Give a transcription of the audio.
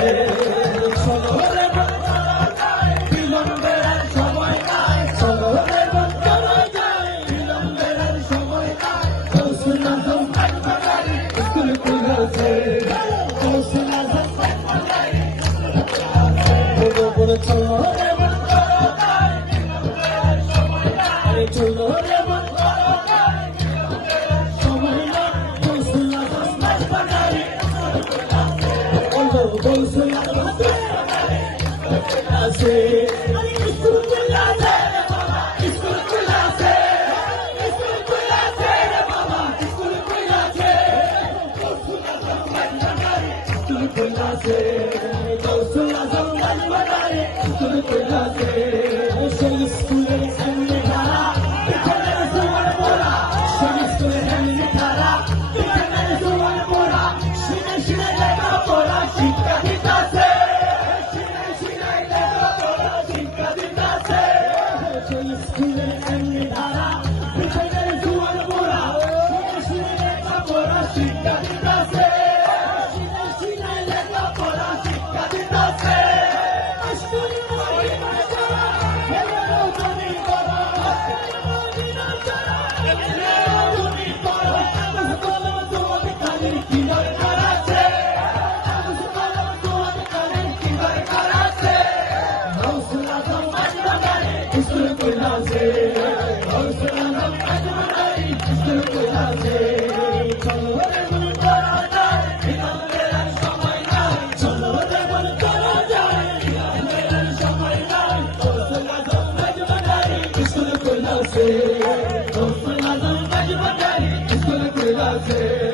আছে চলো রে বিলম্বের আর সময় নাই চলো রে চলো যাই বিলম্বের আর সময় নাই গৌসুল আজম কাঠবাড়ি স্কুল খুলেছে গৌসুল আজম কাঠবাড়ি বড় বড় চলো রে চলো রে সময় না গৌসুল আজম কাঠবাড়ি গৌসুল আজম আছে স্কুল খুলেছে রে বাবা স্কুল খুলেছে স্কুল খুলেছে রে বাবা স্কুল খুলেছে গৌসুল আজম কাঠবাড়ি স্কুল খুলেছে গৌসুল আজম কাঠবাড়ি স্কুল খুলেছে সেই স্কুলের সামনে খাড়া পিছনে জোয়ার মোড়া সেই স্কুলের সামনে খাড়া পিছনে জোয়ার মোড়া শুনে শুনে লেখা পড়া শিক্ষা দিতেছে শুনে শুনে লেখা পড়া শিক্ষা দিতেছে সেই স্কুলের সামনে খাড়া পিছনে জোয়ার মোড়া শুনে শুনে লেখা পড়া শিক্ষা দিতেছে শুনে শুনে লেখা পড়া শিক্ষা দিতেছে Gausul Azam Kaçbaşari, İskul Kulası.